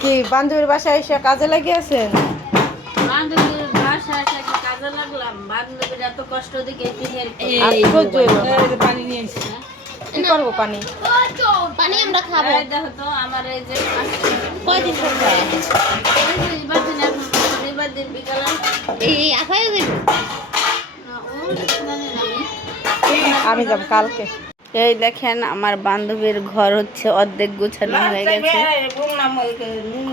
কি বান্ধবীর বাসায় এসে কাজে লাগিয়েছেন? বান্ধবীর বাসায় এসে কি কাজে লাগলাম? বান্ধবীর এত কষ্ট দেখে পানি নিয়ে এসেছি। কি করবো পানি? পানি আমরা খাবো। দেখো তো আমার এই যে কয়দিন করবে? এবার দিন এখন শনিবার দিন বিকালে এই আপাই দেব। আমি যাব কালকে। এই দেখেন আমার বান্ধবীর ঘর হচ্ছে অর্ধেক গুছানো হয়ে গেছে,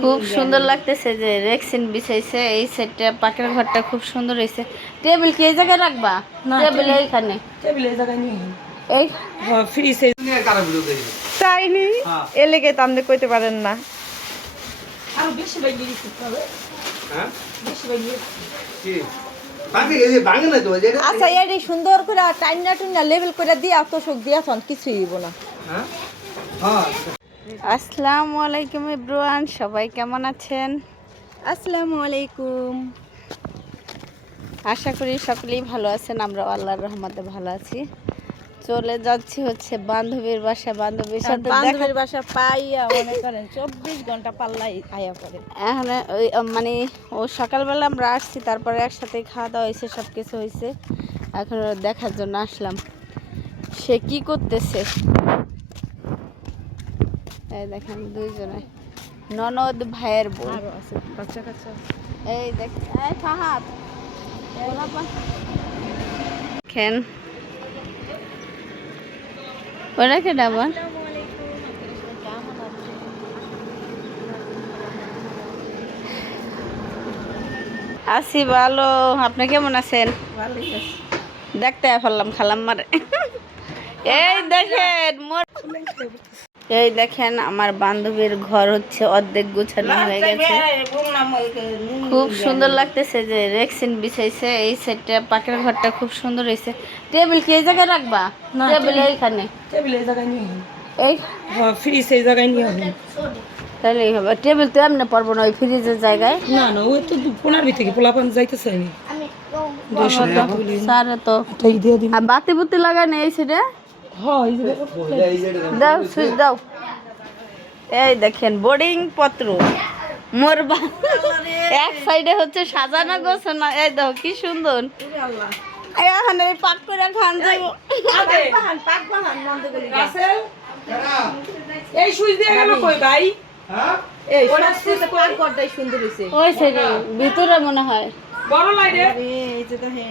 খুব সুন্দর লাগতেছে। যে রেক্সিন বিছাইছে এই সেটটা, পাকের ঘরটা খুব সুন্দর হয়েছে। টেবিল কি এই জায়গায় রাখবা? টেবিল এইখানে, টেবিল এই জায়গায় নিয়ে এই ফ্রিজে চাইনি এলেগে তো আপনি কইতে পারেন না। আরো বেশি বাইরে দিতে হবে। হ্যাঁ বেশি বাইরে কি আচ্ছা এডি সুন্দর করে টাইনা টুনা লেভেল করে দিয়া তো সুখ দিয়া ফোন কিছুই হইব না। আসসালামু আলাইকুম এভরিওয়ান, সবাই কেমন আছেন? আসসালামু আলাইকুম। আশা করি সকলেই ভালো আছেন, আমরা আল্লাহর রহমতে ভালো আছি। চলে যাচ্ছি হচ্ছে বান্ধবীর বাসা, বান্ধবীর সাথে বান্ধবীর বাসা পাইয়া মনে করেন 24 ঘন্টা পাল্লাই আয়া পড়ে। এখন ওই মানে ও সকালবেলা আমরা আসছি, তারপরে একসাথে খাওয়া দাওয়া হয়েছে, সব কিছু হয়েছে। এখন ওর দেখার জন্য আসলাম সে কি করতেছে। এই দেখেন দুইজনে ননদ ভাইয়ের বোন আছে বাচ্চা কাচ্চা। এই দেখেন এই ফাহাদ দেখেন ওরা কে ডাবা আছি ভালো। আপনি কেমন আছেন? দেখতে ফেললাম খালাম মারে। এই দেখেন এই দেখেন আমার বান্ধবীর ঘর হচ্ছে অর্ধেক গুছানো হয়ে গেছে, খুব সুন্দর লাগতেছে। যে রেক্সিন বিছাইছে এই সেটটা, পাকের ঘরটা খুব সুন্দর হয়েছে। টেবিল কি এই জায়গায় রাখবা? টেবিল এইখানে, টেবিল এই জায়গায় নিয়ে এই ফ্রিজ এই জায়গায় নিয়ে হবে। তাহলেই হবে। টেবিল তো এমনি পারবো না ওই ফ্রিজের জায়গায়। না না ওই তো 15 থেকে পোলাপান যাইতেছে আমি স্যার তো আর বাতি বুতি লাগাই নেই সেটা। দাও সুইচ দাও। এই দেখেন বোর্ডিং পত্র মোর এক সাইডে হচ্ছে সাজানো গোছানো। এই দেখো কি সুন্দর। এখন এই পাক করে খান যাবো। এই সুইচ দিয়ে গেল কই ভাই? এই সুন্দর হয়েছে ওই সাইডে ভিতরে মনে হয় বড় লাইটে এই যে দেখেন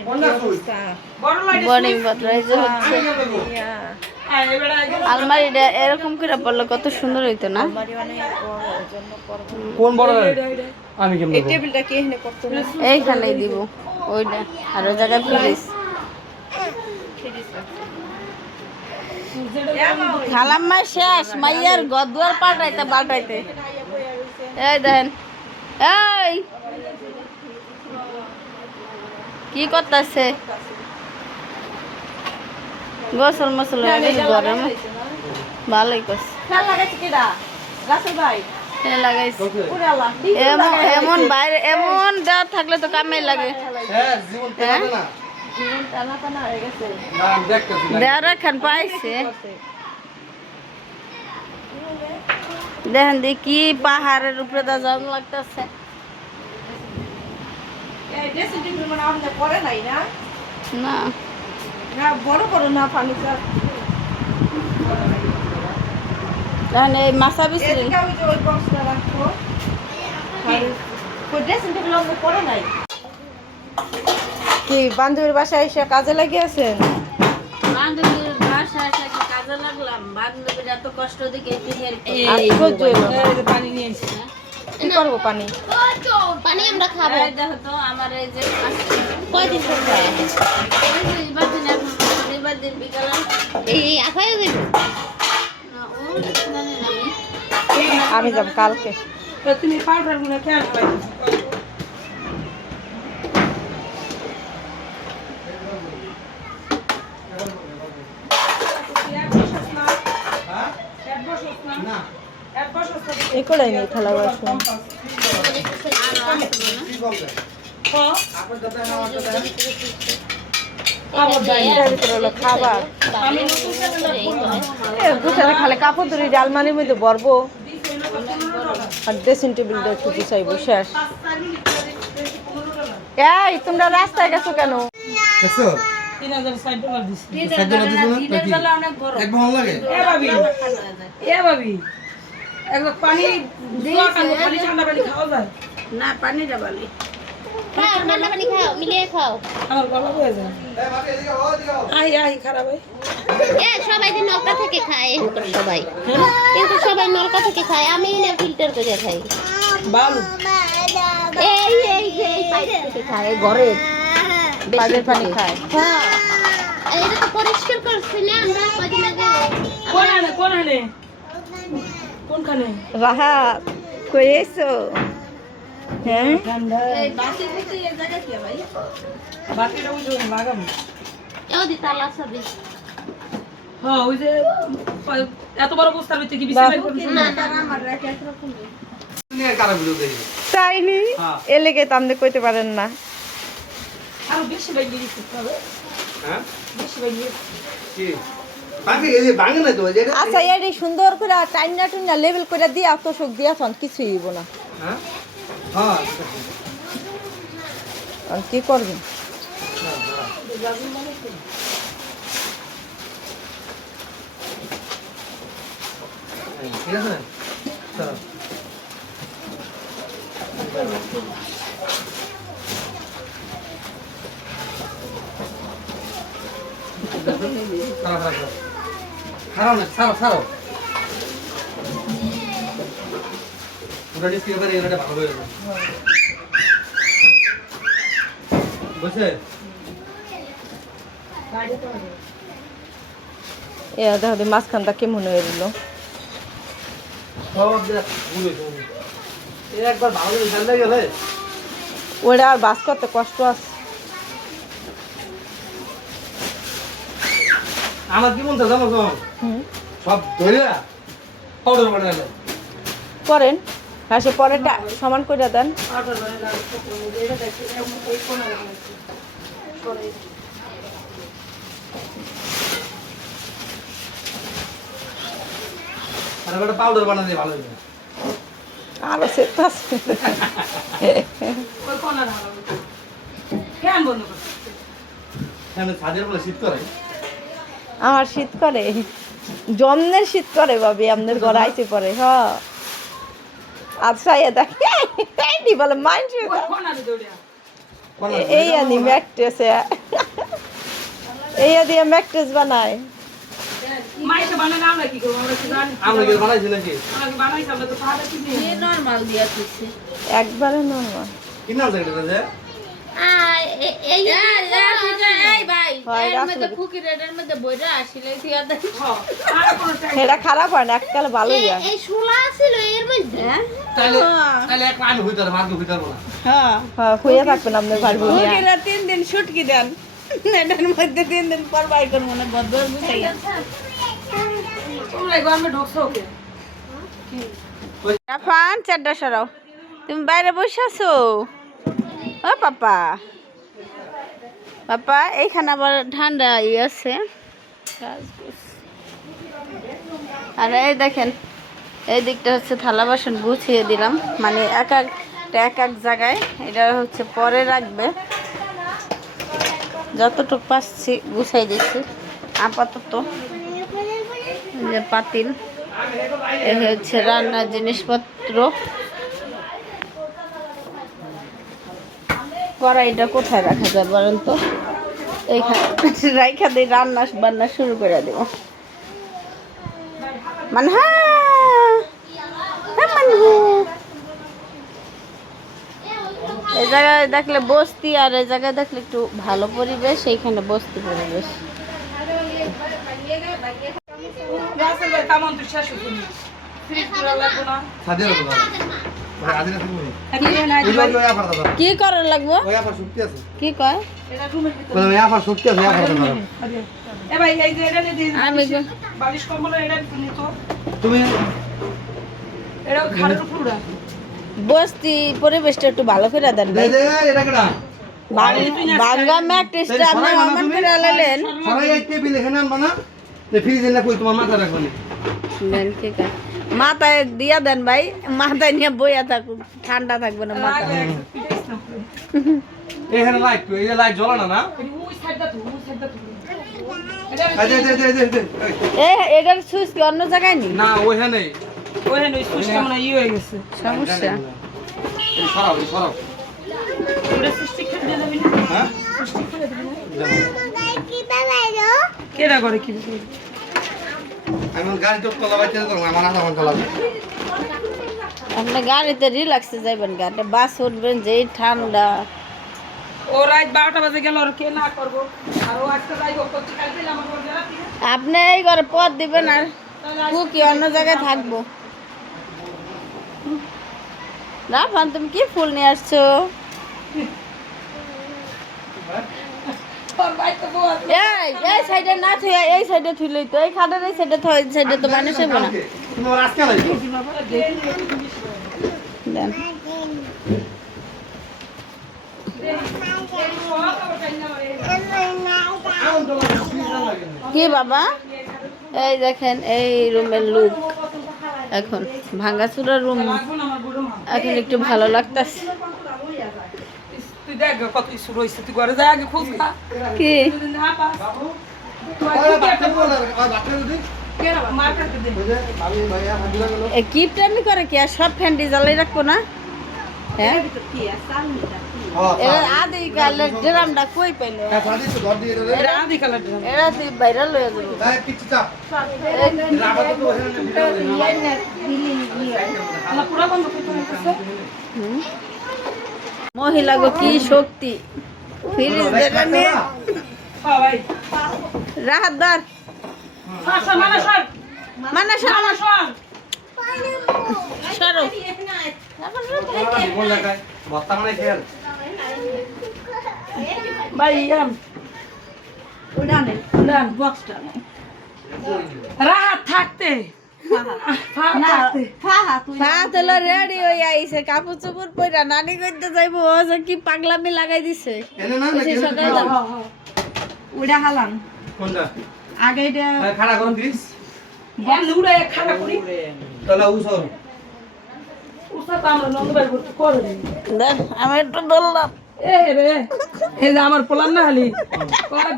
বড় লাইটে বোর্ডিং পত্র এই যে হচ্ছে আলমারিটা এরকম করে পড়লে কত সুন্দর হইতো না? কোন বড় আমি কেমন এই টেবিলটা কি এখানে করতে না? এইখানেই দিব ওইটা, আর ওই জায়গায় ফ্রিজ। খালাম্মা শেষ মাইয়ার গদুয়ার পাল্টাইতে পাল্টাইতে। এই দেখেন এই কি করতেছে? গোসল মসল গরম ভালোই করছে। এমন বাইরে এমন যা থাকলে তো কামে লাগে। দেওয়ার খান পাইছে দেখেন দি কি পাহাড়ের উপরে দা জং লাগতেছে। না বড় বড় না ফার্নিচার এই মাছা বিছরি কি বান্ধবীর বাসায় এসে কাজে লাগিয়েছেন? বান্ধবীর বাসায় এসে কি কাজে লাগলাম? বান্ধবীর এত কষ্ট দেখে পানি নিয়ে এসেছি। কি করবো পানি? পানি আমরা খাবো। দেখো তো আমার এই যে কয়দিন করবে? এবার দিন এখন শনিবার দিন বিকালে এই আপাই দেব। আমি যাব কালকে। তুমি পাউডার গুলো খেয়াল রাখবে। এগুলাই নেই থালা বাসন। খাবার খালে কাপড় ধরে আলমারির মধ্যে ভরবো। আর ড্রেসিং টেবিলটা একটু গুছাইবো শেষ। এই তোমরা রাস্তায় গেছো কেন? দেখছো 3060 দিছি। দিনের বেলা অনেক গরম এক ভালো লাগে এ ভাবি একদম পানি দুয়া খান পানি ঠান্ডা পানি খাওয়া যায় না পানিটা বালি খাও ঠান্ডা পানি খাও মিলিয়ে খাও আমার গলা বয়ে যায় আই খারাপ ভাই সবাই তো নলকা থেকে খায় এখন সবাই কিন্তু সবাই নলকা থেকে খায় আমি না ফিল্টার করে খাই বালু এই পাইপ থেকে খায় ঘরে পানির পানি খায়। হ্যাঁ এটা তো পরিষ্কার করছি না আমরা কদিন আগে কোনখানে রাহা কই এসো? হ্যাঁ এই বাসি বুঝি এই জায়গা কি ভাই বাকিটা ওই যে লাগাবো এও দি তালা সবে হ্যাঁ ওই যে এত বড় বস্তার ভিতরে কি বিছানায় করবি না তার আমার রাখে একরকম কারা ভিডিও দেখি তাইনি হ্যাঁ। এ লেগে তো আপনি কইতে পারেন না। আরো বেশি বাইরে দিতে হবে হ্যাঁ বেশি বাইরে কি বাকি এই যে ভাঙে না তো এই যে আচ্ছা এডি সুন্দর করে টাইনা টুইনা লেভেল করে দিয়া তোষক দিয়া ফোন কিছুই হইব না। হ্যাঁ হ্যাঁ আর কি করবেন? ঠিক আছে চলো খারাপ না ছাড়ো ছাড়ো ওটা ডিসকি করে এটা ভালো হয়ে যাবে বুঝছে এ দেখো মাঝখানটা কেমন হয়ে গেল। সব দেখ ভুল হয়েছে এই একবার ভালো করে খেলতে গেলে ওটা আর বাস করতে কষ্ট আছে। আমার কি মন জানো তো হুম সব ধরে পাউডার বানালে করেন হ্যাঁ সে পরেরটা সমান করে দেন। আর একটা পাউডার বানালে ভালো হবে আরো সেট আছে। ওই কোনা না ফ্যান বন্ধ কর কেন ছাদের বলে শীত করে আমার শীত করে জমনের শীত করে ভাবি আপনার ঘর আইতে পরে হ আচ্ছা এ দেখে বলে মাইন্ড কোনা রে দৌড়িয়া এই আনি ম্যাট্রেস এই দিয়ে ম্যাট্রেস বানায়। মাইকে বানাই না আমরা কি করব আমরা কি জানি আমরা কি বানাইছি নাকি আমরা কি বানাইছি আমরা তো পাহাড়ে কি নিয়ে নরমাল দিয়া দিছি একবারে নরমাল। কি নাম জানি যে এই এই ভাই হয়, এর রাখলে মধ্যে ফুকি রেডের মধ্যে বইরা আসলে দিয়া দেন হ্যাঁ আর কোন টাইম এটা খারাপ হয় না এককাল ভালোই হয়। এই শুলা ছিল এর মধ্যে তাহলে তাহলে এক আমি হইতে পারে মার্কে হইতে পারবো না হ্যাঁ হ্যাঁ হইয়া থাকবেন আপনার ভাই বোন ফুকিরা 3 দিন ছুটকি দেন এটার মধ্যে 3 দিন পর বাই করব না বদর বুঝাইয়া তোমরা গরমে ঢোকছো ওকে রাফান চারটা সরাও তুমি বাইরে বসে আছো ও পাপা পাপা এইখানে আবার ঠান্ডা আছে আর এই দেখেন এই দিকটা হচ্ছে থালা বাসন গুছিয়ে দিলাম মানে এক এক জায়গায় এটা হচ্ছে পরে রাখবে যতটুকু পাচ্ছি গুছাই দিচ্ছি আপাতত যে পাতিল এ হচ্ছে রান্নার জিনিসপত্র কড়াইটা কোথায় রাখা যায় বলেন তো এইখানে রাইখা দিয়ে রান্না বান্না শুরু করে দেব মানহা মানহু এই জায়গায় দেখলে বস্তি আর এই জায়গায় দেখলে একটু ভালো পরিবেশ এইখানে বস্তি পরিবেশ গাছের ভাই কামন তো শেষ হতো না ফ্রিজ পুরো লাগবে না ছাদের বলো ভাই আদিন আছে তুমি একদিন নাই ওই ওই আফার দাদা কি করার লাগবো ওই আফার শক্তি আছে কি কয় এটা রুমের ভিতর বলে ওই আফার শক্তি আছে আফার দাদা এ ভাই এই যে এটা নিয়ে দিন আমি বালিশ কম্বল এটা নিতো তুমি এটা খাটের উপর উড়া বস্তি পরিবেশটা একটু ভালো করে দেন দে ভাই দে এটা কেডা বাংলা ম্যাট্রেসটা আপনি অমন করে আলালেন সরাই এই টেবিল এখানে আনবা না তে ফ্রিজে না কই তোমার মাথা রাখবা না দেন ঠিক আছে মাথায় দিয়া দেন ভাই, মাথায় নিয়ে বইয়া থাকুক, ঠান্ডা থাকবে না মাথা। এখানে লাইট এই যে লাইট জ্বলে না না ওই সাইডটা তো ওই সাইডটা তো এটার সুইচ কি অন্য জায়গায় নেই? না ওইখানে ওই ওই সুইচটা মানে ই হয়ে গেছে। সমস্যা। এই সরাও এই সরাও ওটা সৃষ্টি করে দিয়ে যাবি না? হ্যাঁ কেডা করে কি করে? আমি গাড়ি তো চালাবাইতে তো আমার না আমার চালাবে আপনি গাড়িতে রিল্যাক্সে যাবেন, গাড়িতে বাস উঠবেন, যেই ঠান্ডা। ও রাত 12টা বাজে গেল আর কে না করবো, আর ও আজকে যাইব করতে কালকে আমার বলবে রাতে আপনি এই ঘরে পথ দিবেন আর কি অন্য জায়গায় থাকবো। রাফান তুমি কি ফুল নিয়ে আসছো? তোর ভাই তো বল এই সাইডে না থুই, এই সাইডে থুইলেই তো, এই খাটের এই সাইডে থুই, এই সাইডে তো মানুষ হবে না। তোমার আজকে লাগবে দেন। কি বাবা? এই দেখেন এই রুমের লুক, এখন ভাঙ্গাচুরা রুম, এখন একটু ভালো লাগতাছে। তুই দেখ কত কিছু রয়েছে, তুই ঘরে যা আগে খোঁজ খা। কি যদি না পাস মার্কেটে দে। কিপটামি করে কি আর সব ফ্যান জ্বালাই রাখবো না? হ্যাঁ এরা আদি কালের ড্রামটা কই পাইলো? এটা আদি কালার ড্রাম। এরা তুই বাইরে লয়ে যাবো। আমরা পুরো বন্ধ করতে হইতেছে। মহিলা গো কি শক্তি, ফ্রিজ যেটা নিয়ে হ্যাঁ ভাই রাহাত দার সর মানে সর মানে মানে সর। সরো। বস্তা মানে খেয়াল ভাই উড়ান বক্সটা রাহাত থাকতে ভাত হলো রেডি হয়ে আইছে, কাপড় চোপড় পইরা নানি করতে যাইবো, ও যে কি পাগলামি লাগাই দিছে। এনে না বেশি সকালে যাবো। উড়া হালান কোনটা আগে এটা খাড়া করুন দিস বন্ধ উড়ে খাড়া করি তাহলে উসর উসা তো আমরা নন্দবাই করতে করে দিই। দেখ আমি একটু বললাম এ রে এই যে আমার প্ল্যান না হলি কয়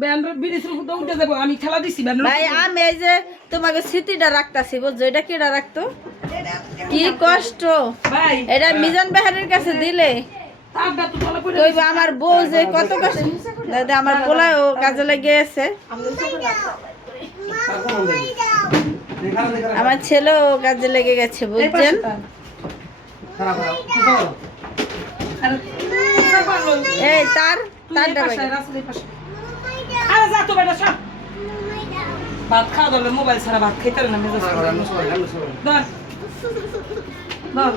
ব্যান বিদেশের উপর উঠে যাবো, আমি খেলা দিছি ব্যান। ভাই আমি এই যে তোমাকে স্মৃতিটা রাখতাছি, বুঝছো? এটা কিটা রাখতো, কি কষ্ট ভাই এটা মিজান বাহারের কাছে দিলে তাপটা তো তলে পড়ে কইবা আমার বউ যে কত কষ্ট। দাদা আমার পোলা ও কাজে লেগে গেছে, আমার ছেলেও কাজে লেগে গেছে, বুঝছেন? খারাপ খারাপ এই তার তারটা পাশে বাইরে। রাস্তার পাশে আরে যা তো বেটা সব ভাত খাওয়া দলে মোবাইল ছাড়া ভাত খেতে না মেজাজ ধর ধর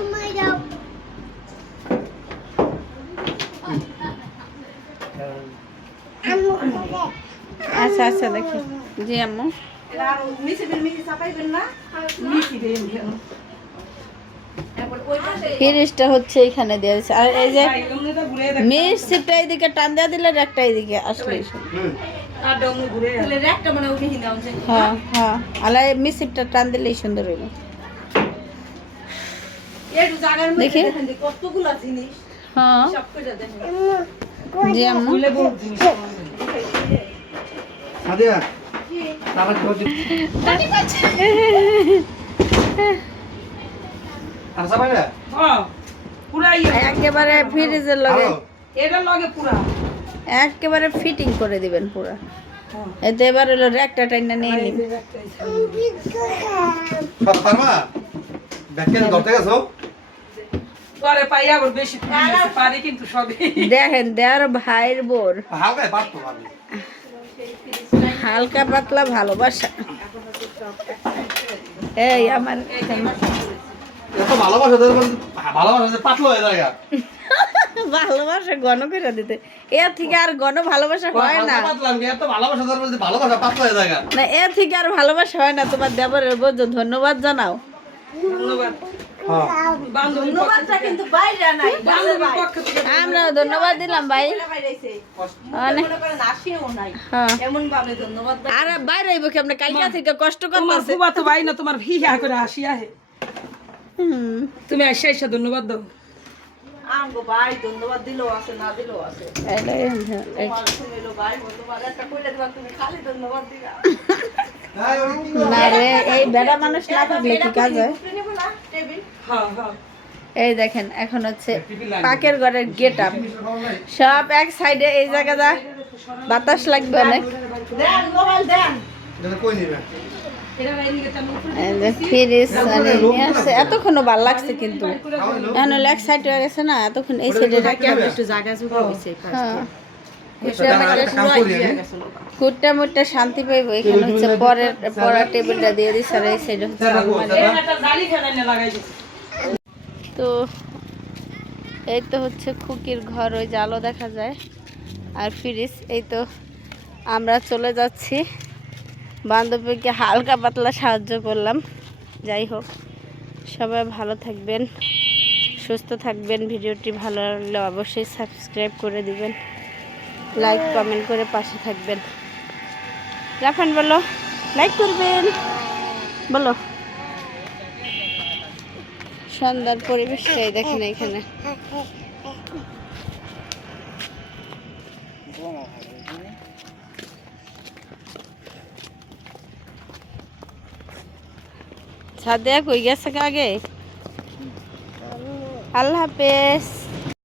আচ্ছা আচ্ছা দেখি জি আম্মু। ফিরিজটা হচ্ছে এখানে দেওয়া হয়েছে, আর এই যে মেয়ের সিটটা এইদিকে টান দেওয়া দিলে একটা এইদিকে আসলে হ্যাঁ হ্যাঁ, আলা মিসিপটা টান দিলেই সুন্দর হইল। দেখি হ্যাঁ জি আম্মু। সাদিয়া তারা কি আচ্ছা ভাই না হ্যাঁ পুরা একেবারে ফ্রিজের লগে এটা লগে পুরা একেবারে ফিটিং করে দিবেন পুরা। এতে এবার হলো র্যাকটা টাইনা নিয়ে নিন। কত পারবা ব্যাকেন ধরতে গেছো পরে পাই আবার বেশি পারি কিন্তু সবই দেখেন দেয়ার ভাইয়ের বোর হালকা পারতো ভাবি হালকা পাতলা ভালোবাসা। এই আমার এত ভালোবাসা তোর ভালোবাসা পাতলা হয়ে যায় ভালোবাসা ঘন করে দিতে, এর থেকে আর ঘন ভালোবাসা হয় না। পাতলাম এত ভালোবাসা তোর ভালোবাসা পাতলা হয়ে যায় না এর থেকে আর ভালোবাসা হয় না। তোমার দেবরের বোঝো, ধন্যবাদ জানাও। ধন্যবাদ হ্যাঁ বান্ধবীর ধন্যবাদটা কিন্তু বাইরে নাই বান্ধবীর পক্ষ থেকে আমরাও ধন্যবাদ দিলাম ভাই বাইরেছে অনেক মনে করেন আসিও নাই হ্যাঁ এমন ভাবে ধন্যবাদ আর বাইরে হইব কি আমরা কালকে থেকে কষ্ট তোমার করতেছে ফুবা তো ভাই না তোমার হিয়া করে হাসি আহে তুমি আসে এসে ধন্যবাদ দাও আমগো ভাই ধন্যবাদ দিলেও আছে না দিলেও আছে তোমার শুনিলো ভাই ধন্যবাদ একটা কইলে দিবা তুমি খালি ধন্যবাদ দিবা না রে এই বেড়া মানুষ না থাকলে কি কাজ হয় টেবিল হ্যাঁ হ্যাঁ এই দেখেন এখন হচ্ছে পাকের ঘরের গেট আপ সব এক সাইডে এই জায়গাটা বাতাস লাগবে অনেক দেন মোবাইল দেন এটা কই নিবে এরা বাইরে গেছে আমি উপরে এই যে ফ্রিজ মানে নিয়ে আসছে এতক্ষণ ভালো লাগছে কিন্তু এখন হলো এক সাইড হয়ে গেছে না এতক্ষণ এই সাইডে রাখি একটু জায়গা জুগা হইছে হ্যাঁ কাম করি আমি কুটটা মুটটা শান্তি পাইবো এখানে হচ্ছে পরের পড়া টেবিলটা দিয়ে দিচ্ছে আর এই সাইডে হচ্ছে আলমারি। একটা জালি ফেলে নিয়ে লাগাই দিছি তো এই তো হচ্ছে খুকির ঘর ওই যে আলো দেখা যায় আর ফ্রিজ এই তো আমরা চলে যাচ্ছি বান্ধবীকে হালকা পাতলা সাহায্য করলাম যাই হোক সবাই ভালো থাকবেন সুস্থ থাকবেন ভিডিওটি ভালো লাগলে অবশ্যই সাবস্ক্রাইব করে দিবেন লাইক কমেন্ট করে পাশে থাকবেন রাফান বলো লাইক করবেন বলো সন্ধ্যার পরিবেশটাই দেখেন এখানে সাদিয়া কই গেছে আগে আল্লাহ হাফেজ।